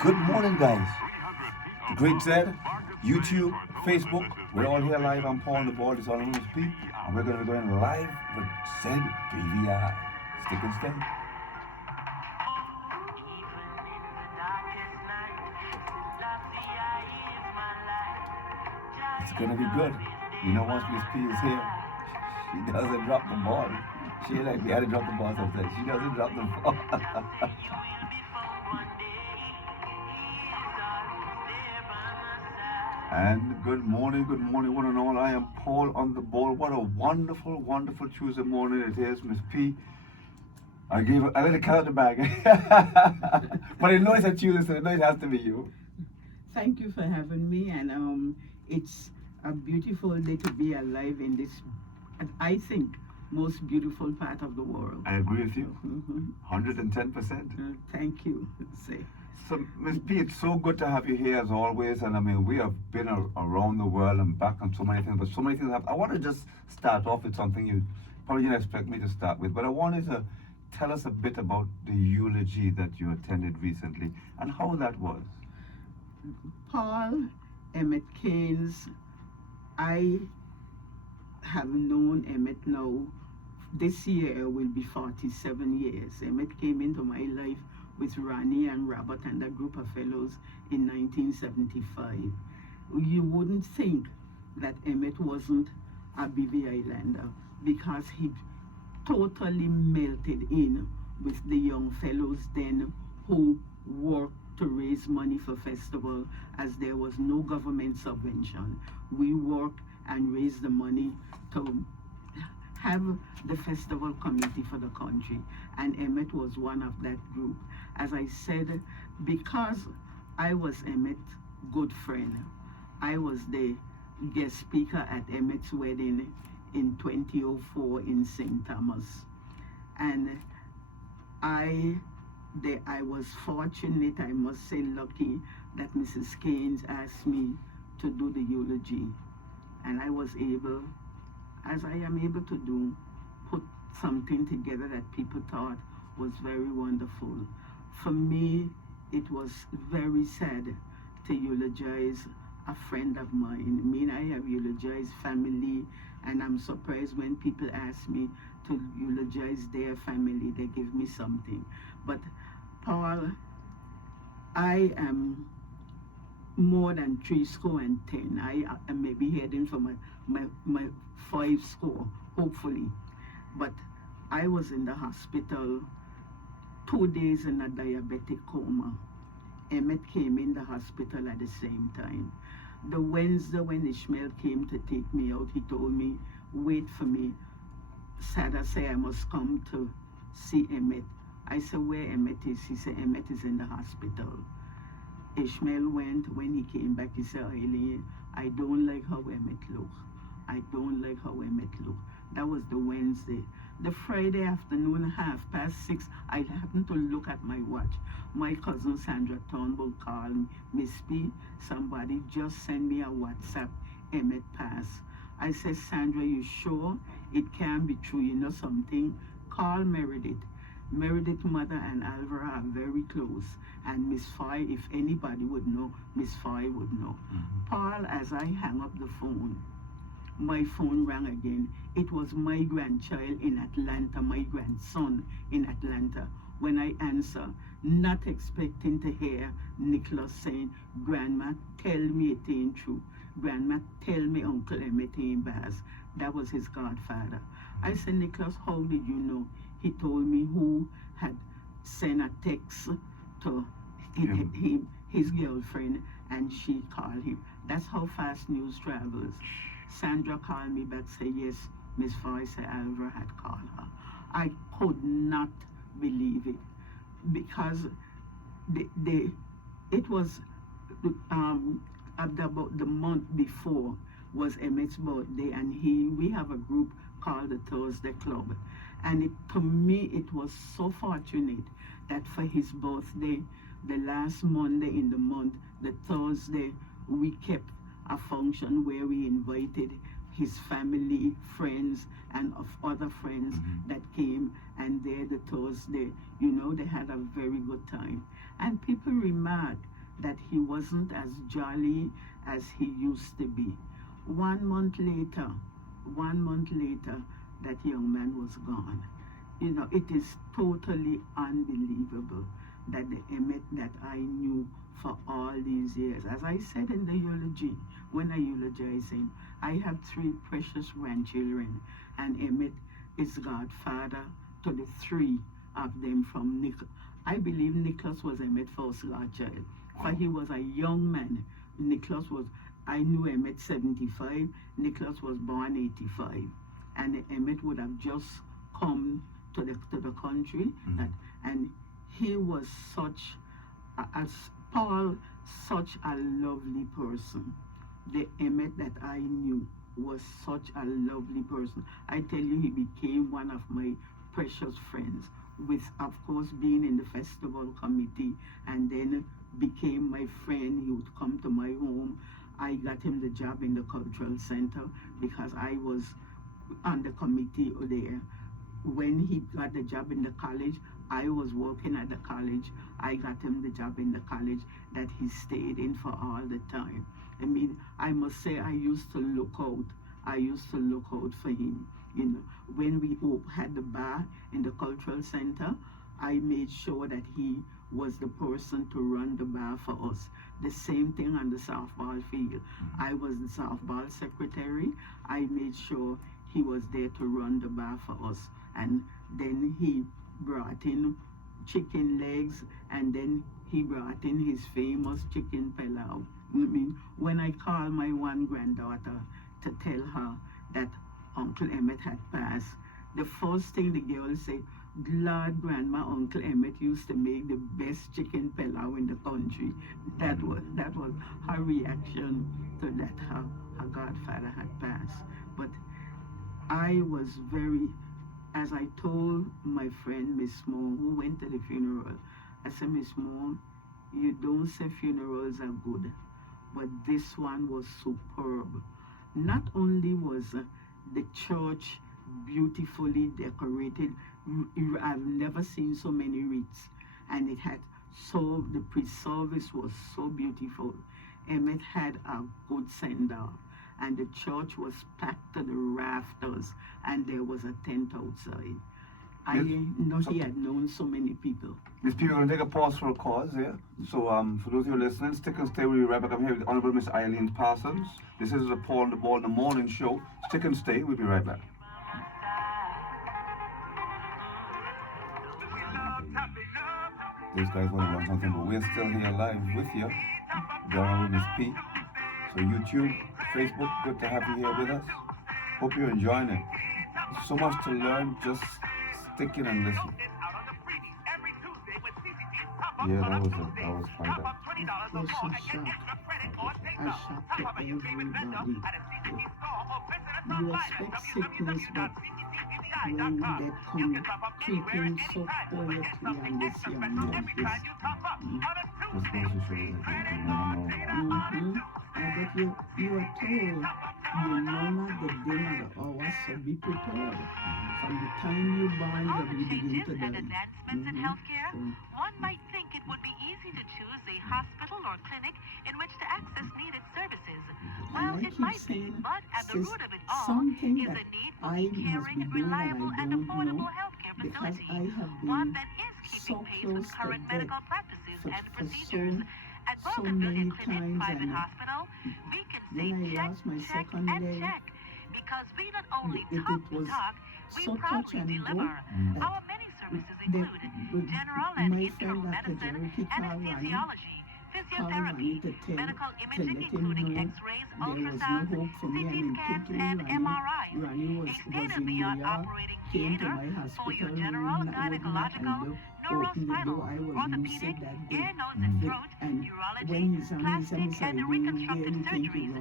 Good morning, guys. The Great Zed, YouTube, Facebook, we're all here live. I'm Paul, the ball is on speed, and we're going to be going live with Zed BVI. Stick and stay. It's going to be good. You know, once Miss P is here, she doesn't drop the ball. She like we had to drop the ball sometimes. She doesn't drop the ball. And good morning, one and all. I am Paul on the ball. What a wonderful, wonderful Tuesday morning it is, Miss P. I let it count the bag. But I know it's a Tuesday, so I know it has to be you. Thank you for having me, and it's a beautiful day to be alive in this, I think, most beautiful part of the world. I agree with you, 110%. Thank you. So, Ms. P, it's so good to have you here as always. And I mean, we have been around the world and back on so many things, but so many things have. I want to just start off with something you probably didn't expect me to start with, but I wanted to tell us a bit about the eulogy that you attended recently and how that was. Paul, Emit Caines, I have known Emit now. This year will be 47 years. Emit came into my life with Ronnie and Robert and a group of fellows in 1975. You wouldn't think that Emit wasn't a BB Islander because he totally melted in with the young fellows then who worked to raise money for festival as there was no government subvention. We worked and raised the money to have the festival committee for the country, and Emit was one of that group. As I said, because I was Emit's good friend, I was the guest speaker at Emit's wedding in 2004 in St. Thomas, and I was fortunate, I must say lucky, that Mrs. Caines asked me to do the eulogy, and I was able, as I am able to do, put something together that people thought was very wonderful. For me, it was very sad to eulogize a friend of mine. I mean, I have eulogized family, and I'm surprised when people ask me to eulogize their family, they give me something. But Paul, I am more than 10. I may be heading for my 5 score, hopefully. But I was in the hospital 2 days in a diabetic coma. Emit came in the hospital at the same time. The Wednesday when Ishmael came to take me out, he told me, wait for me. Sada say I must come to see Emit. I said, where Emit is? He said, Emit is in the hospital. Ishmael went. When he came back, he said, Eileen, I don't like how Emit look. I don't like how Emit look. That was the Wednesday. The Friday afternoon, 6:30, I happened to look at my watch. My cousin Sandra Turnbull called me, Miss P, somebody just sent me a WhatsApp, Emit passed. I said, Sandra, you sure? It can't be true. You know something? Call Meredith. Meredith's mother and Alvara are very close, and Miss Foy, if anybody would know, Miss Foy would know. Paul, as I hang up the phone, my phone rang again. It was my grandchild in Atlanta, my grandson in Atlanta. When I answer, not expecting to hear Nicholas saying, Grandma, tell me it ain't true. Grandma, tell me Uncle Emit ain't bad. That was his godfather. I said, Nicholas, how did you know? He told me who had sent a text to his girlfriend, and she called him. That's how fast news travels. Sandra called me back, said, yes, Miss Foy said Alvara had called her. I could not believe it because it was about the month before was Emit's birthday, and we have a group called the Thursday Club. And to me, it was so fortunate that for his birthday, the last Monday in the month, the Thursday, we kept a function where we invited his family, friends, and of other friends that came, and there the Thursday, they had a very good time. And people remarked that he wasn't as jolly as he used to be. 1 month later, that young man was gone. It is totally unbelievable that the Emit that I knew for all these years, as I said in the eulogy, when I eulogized him, I have 3 precious grandchildren, and Emit is godfather to the 3 of them from I believe Nicholas was Emit's first godchild, for he was a young man. I knew Emit 75, Nicholas was born 85, and Emit would have just come to the country, and he was such such a lovely person. The Emit that I knew was such a lovely person. I tell you, he became one of my precious friends, with, of course, being in the festival committee, and then became my friend. He would come to my home. I got him the job in the cultural center because I was on the committee there. When he got the job in the college, I was working at the college. I got him the job in the college that he stayed in for all the time. I mean, I must say, I used to look out for him. When we had the bar in the cultural center, I made sure that he was the person to run the bar for us. The same thing on the softball field. I was the softball secretary. I made sure he was there to run the bar for us. And then he brought in chicken legs, and then he brought in his famous chicken pilau. I mean, when I called my one granddaughter to tell her that Uncle Emit had passed, the first thing the girl said, "Glad Grandma, Uncle Emit used to make the best chicken pilau in the country." That was her reaction to that her godfather had passed. But I was very, as I told my friend Miss Moore, who went to the funeral, I said, "Miss Moore, you don't say funerals are good, but this one was superb." Not only was the church beautifully decorated, I've never seen so many wreaths, and the pre-service was so beautiful. Emit had a good send-off, and the church was packed to the rafters, and there was a tent outside. I know he had known so many people. These people are going to take a pause for a cause here. So for those of you listening, stick and stay. We'll be right back. I'm here with the Honorable Miss Eileen Parsons. This is the Paul and the Ball in the Morning Show. Stick and stay. We'll be right back. These guys want to run something, but we're still here live with you. The Honorable Miss P. So YouTube, Facebook, good to have you here with us. Hope you're enjoying it. So much to learn, just stick in and listen. Yeah, that was quite a... I shocked to everybody. You expect sickness, but when they come treating so quietly on this young man, Just goes to show you that you never know. And that you are told you know not the day nor the hour, so be prepared. From the time you born, you begin to die. Advancements in healthcare, one might think it would be easy to choose a hospital or clinic in which to access needed services. Well, it might be, but at the root of it all is a need for caring, reliable, and affordable healthcare facilities. One that is keeping pace with current medical practices and procedures. At both the Billion Clinic Private Hospital, we can say check, check, and check. Because we not only talk the talk, we proudly deliver. Our many services include general and internal medicine, anesthesiology, physiotherapy, medical imaging including x-rays, ultrasounds, CT scans, and MRIs, a state-of-the-art operating theater for your general, gynecological, neurospinal, orthopedic, ear, nose, and throat, urology, plastic, and reconstructive surgeries,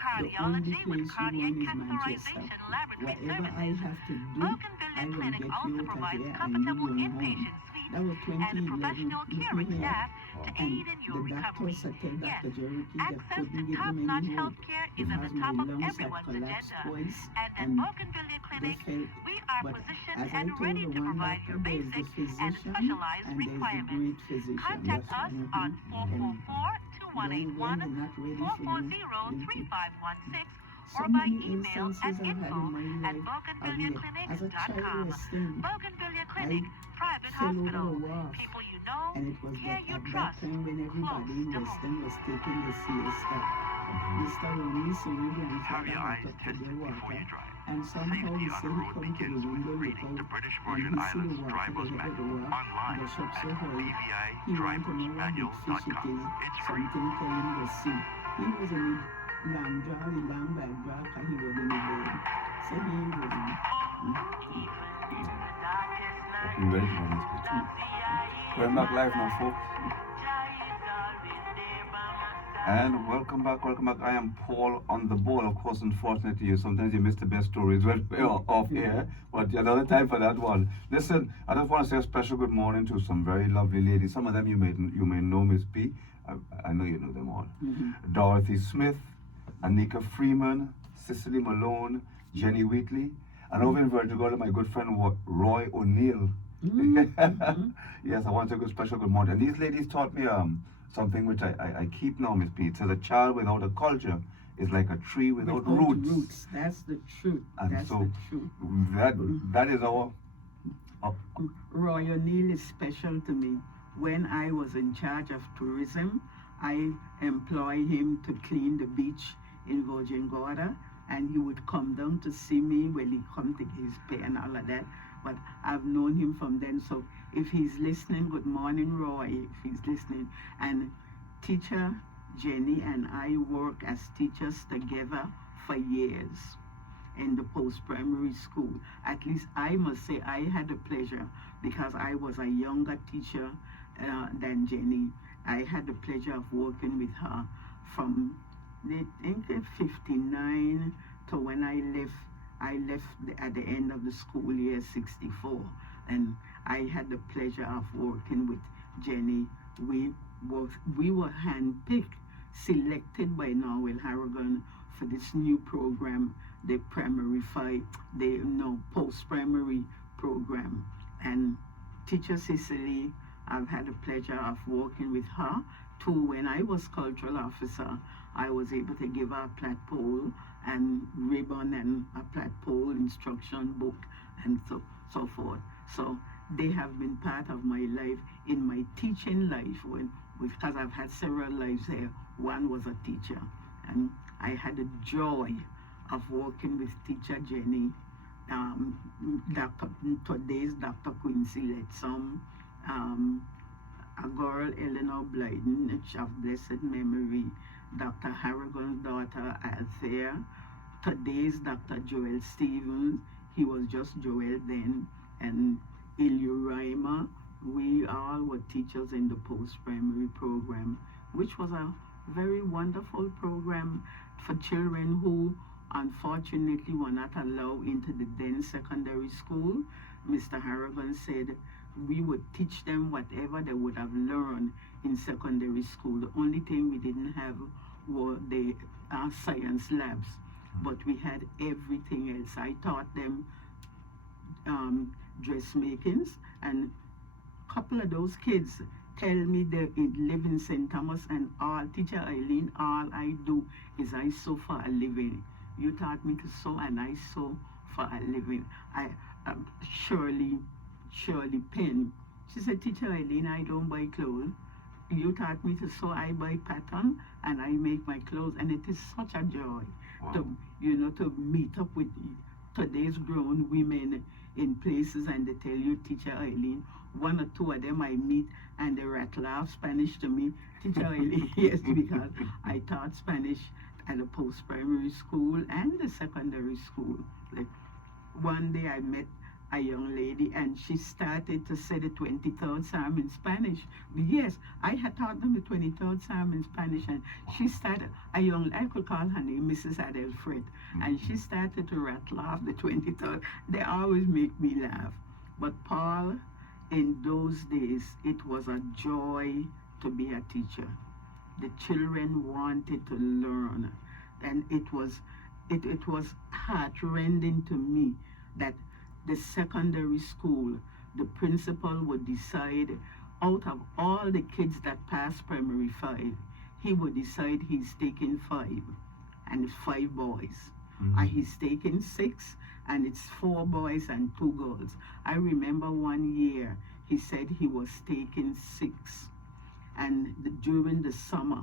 cardiology with cardiac catheterization laboratory services. Bougainvillea Clinic also provides comfortable inpatient suites treats, That was and 2011. professional caring staff to And aid in your the recovery. doctor said Yes, Dr. Jerry that access to couldn't give him top-notch any health hope care is at because the my top of lungs had everyone's collapsed agenda. twice, And at and Bougainvillea they Clinic, felt. we are But positioned as I and told ready the to one provide your doctor, there's the basic and physician specialized and there's the requirements. great physician. Contact Yes. us on 444-2181, When they're not ready for you, 440-3516, or so by many email instances at I've had in my life of as a child info@bougainvilleaclinic.com. resting. Bougainvillea I Clinic, private fell over hospital. a wharf, People you know, and it was care that you at that trust, time when everybody in close to Western home. was taking the siesta. Mr. Ronnie Cerebral and Have your Father eyes got up to tested the before water, you drive. and somehow Safety he on said the he road come to the begins with window, look reading out, the British and Virgin he see the Islands water Driver's the head of the Manual wharf, online goes up so at high. He want to know what big fish it is. DVADriversmanual.com. It's free. Something tell him to see. He was in the long draw, the long back draw, because he was in the day. So he was Okay, we ready to go next week. Going back live now, folks. And welcome back. I am Paul on the ball. Of course, unfortunately, sometimes you miss the best stories when we're off air, but another time for that one. Listen, I just want to say a special good morning to some very lovely ladies. Some of them you may know, Miss P. I know you know them all. Dorothy Smith, Anika Freeman, Cicely Malone, Jenny Wheatley, and over in Virgin, my good friend Roy O'Neill. Yes, I want to say a special good morning. And these ladies taught me something which I keep now, Miss P. It says a child without a culture is like a tree without roots. That's the truth. And that's so the truth. that is our. Roy O'Neill is special to me. When I was in charge of tourism, I employed him to clean the beach in Virgin Gorda, and he would come down to see me when he come to get his pay and all of that. But I've known him from then, so if he's listening, good morning, Roy, if he's listening. And teacher Jenny and I work as teachers together for years in the post-primary school. At least I must say I had the pleasure, because I was a younger teacher than Jenny. I had the pleasure of working with her from, I think, 59 to when I left at the end of the school year, 64. And I had the pleasure of working with Jenny. We were handpicked, selected by Norwell Harrigan for this new program, the post-primary program. And teacher Cicely, I've had the pleasure of working with her too. When I was cultural officer, I was able to give her a plat pole and ribbon and a plat pole instruction book and so forth. So they have been part of my life in my teaching life, because I've had several lives there. One was a teacher, and I had the joy of working with teacher Jenny, today's Dr. Quincy Letsom, a girl, Eleanor Blyden, of blessed memory, Dr. Harrigan's daughter, Althea, today's Dr. Joel Stevens, he was just Joel then, and Ilurima. We all were teachers in the post-primary program, which was a very wonderful program for children who unfortunately were not allowed into the then secondary school. Mr. Harrigan said we would teach them whatever they would have learned in secondary school. The only thing we didn't have were the science labs, but we had everything else. I taught them dressmakings, and a couple of those kids tell me they live in St. Thomas, and teacher Eileen, all I do is I sew for a living. You taught me to sew, and I sew for a living. Shirley Penn, she said, teacher Eileen, I don't buy clothes. You taught me to sew, I buy pattern, and I make my clothes, and it is such a joy to meet up with today's grown women in places, and they tell you, teacher Eileen, one or two of them I meet, and they rattle off Spanish to me. Teacher Eileen, yes, because I taught Spanish at a post-primary school and the secondary school. Like, one day I met a young lady, and she started to say the 23rd Psalm in Spanish. Yes, I had taught them the 23rd Psalm in Spanish, and she started, I could call her name Mrs. Adelfred, and she started to rattle off the 23rd. They always make me laugh. But Paul, in those days, it was a joy to be a teacher. The children wanted to learn, and it was heartrending to me that the secondary school, the principal would decide out of all the kids that passed primary 5, he would decide he's taking 5, and it's 5 boys. And he's taking 6, and it's 4 boys and 2 girls. I remember one year he said he was taking 6, and during the summer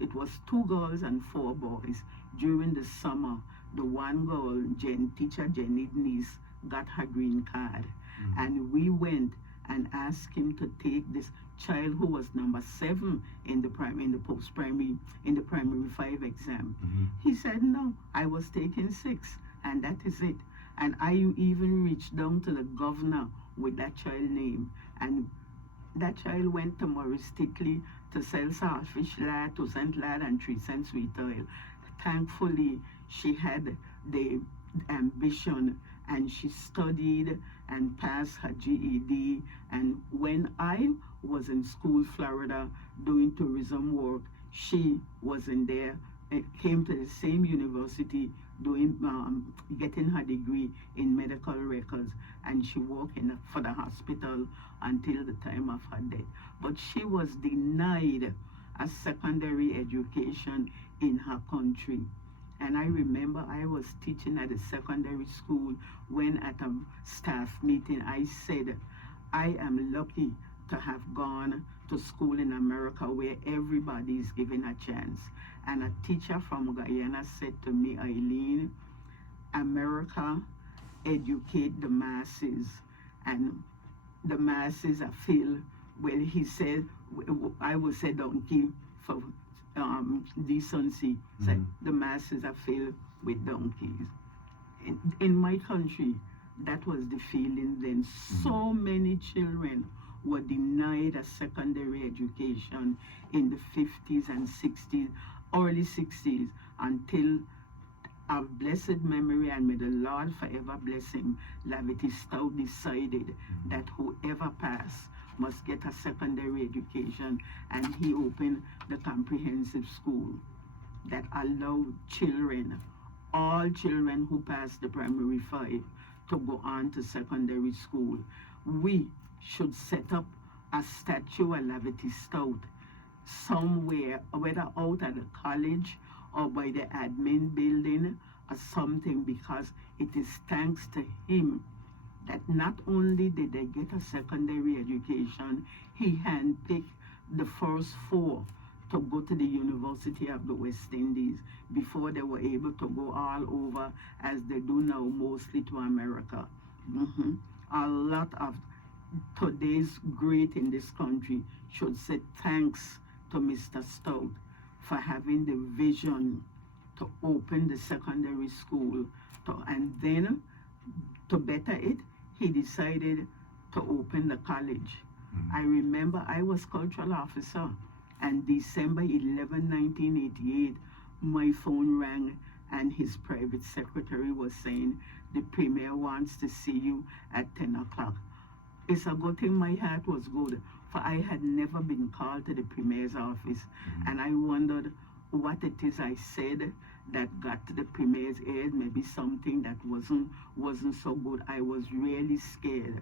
it was 2 girls and 4 boys. During the summer, the one girl, teacher Jenny's niece, got her green card, and we went and asked him to take this child who was number 7 in the primary 5 exam. He said, no, I was taking 6, and that is it. And I even reached down to the governor with that child name, and that child went to Maurice Titley to sell saltfish lard, 2 cent lard, and 3 cent sweet oil. Thankfully, she had the ambition, and she studied and passed her GED. And when I was in school, Florida, doing tourism work, she was in there, came to the same university, doing getting her degree in medical records, and she worked for the hospital until the time of her death. But she was denied a secondary education in her country. And I remember I was teaching at a secondary school when at a staff meeting I said, I am lucky to have gone to school in America where everybody is given a chance. And a teacher from Guyana said to me, Eileen, America educate the masses, and the masses are filled, well, he said, I will say donkey for decency, said the masses are filled with donkeys. In my country, that was the feeling then. So many children were denied a secondary education in the 50s and 60s, early 60s, until of blessed memory, and may the Lord forever bless him, Lavity Stout decided that whoever passed must get a secondary education, and he opened the comprehensive school that allowed children, all children who passed the primary 5, to go on to secondary school. We should set up a statue of Lavity Stout somewhere, whether out at the college or by the admin building or something, because it is thanks to him that not only did they get a secondary education, he handpicked the first 4 to go to the University of the West Indies before they were able to go all over as they do now, mostly to America. A lot of today's great in this country should say thanks to Mr. Stout for having the vision to open the secondary school, and then to better it, he decided to open the college. I remember I was cultural officer, and December 11, 1988, my phone rang, and his private secretary was saying, the premier wants to see you at 10 o'clock. It's a good thing my heart was good, for I had never been called to the premier's office, and I wondered what it is I said that got to the premier's ears, maybe something that wasn't so good. I was really scared.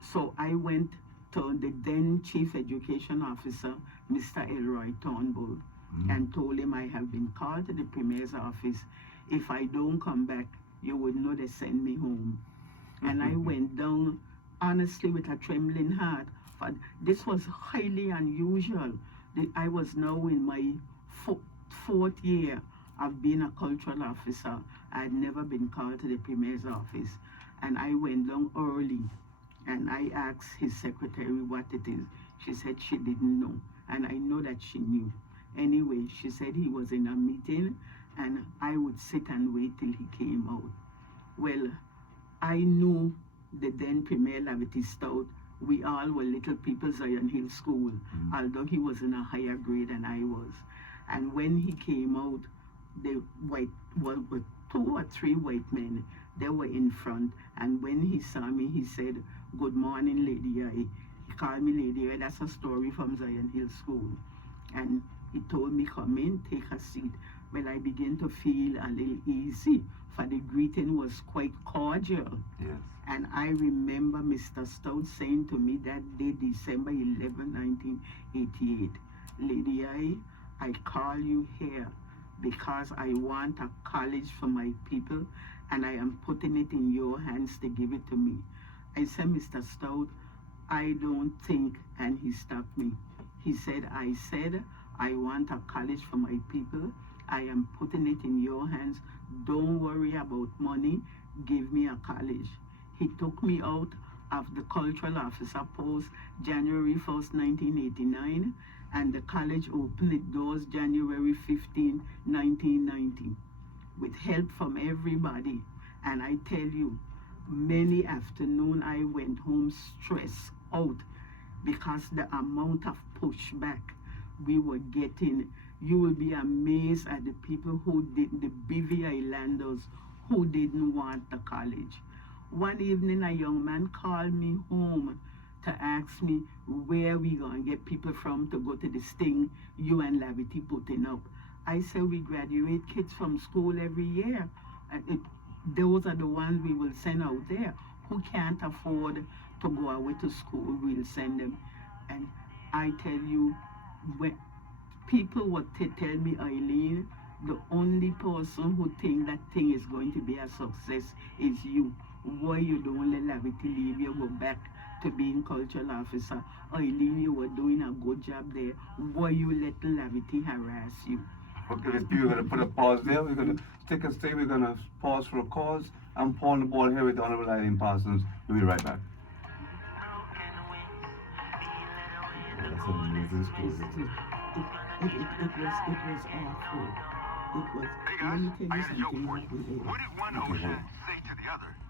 So I went to the then chief education officer, Mr. Elroy Turnbull, and told him I have been called to the premier's office. If I don't come back, you would know they send me home. And I went down, honestly, with a trembling heart. But this was highly unusual. I was now in my 4th year of being a cultural officer. I had never been called to the premier's office. And I went down early, and I asked his secretary what it is. She said she didn't know, and I know that she knew. Anyway, she said he was in a meeting, and I would sit and wait till he came out. Well, I knew the then Premier Lavity Stout. We all were little people, Zion Hill School, although he was in a higher grade than I was. And when he came out, the with 2 or 3 white men, they were in front. And when he saw me, he said, "Good morning, Lady I." He called me Lady Red. That's a story from Zion Hill School. And he told me, come in, take a seat. Well, I began to feel a little easy, for the greeting was quite cordial. Yes. And I remember Mr. Stout saying to me that day, December 11, 1988, Lady I call you here because I want a college for my people, and I am putting it in your hands to give it to me. I said, Mr. Stout, I don't think, and he stopped me. He said, I want a college for my people. I am putting it in your hands. Don't worry about money. Give me a college. He took me out of the cultural officer post January 1st, 1989, and the college opened its doors January 15, 1990, with help from everybody. And I tell you, many afternoon I went home stressed out because the amount of pushback we were getting. You will be amazed at the people who didn't, the BV Islanders who didn't want the college. One evening, a young man called me home to ask me where we gonna get people from to go to this thing you and Lavity putting up. I said, we graduate kids from school every year. And those are the ones we will send out there. Who can't afford to go away to school, we'll send them. And I tell you, when people would tell me, Eileen, the only person who think that thing is going to be a success is you. Why you don't let Lavity leave you, go back to being cultural officer? Eileen, you were doing a good job there. Why you let Lavity harass you? Okay, let's we're going to put a pause there. We're going to take a stay. We're going to pause for a cause. I'm pouring the ball here with the Honorable Eileen Parsons. We'll be right back. That's an amazing story. It was awful. It was, Hey guys, let me tell I you got a joke something for what you. we did. What did one Okay, ocean hold on. say to the other?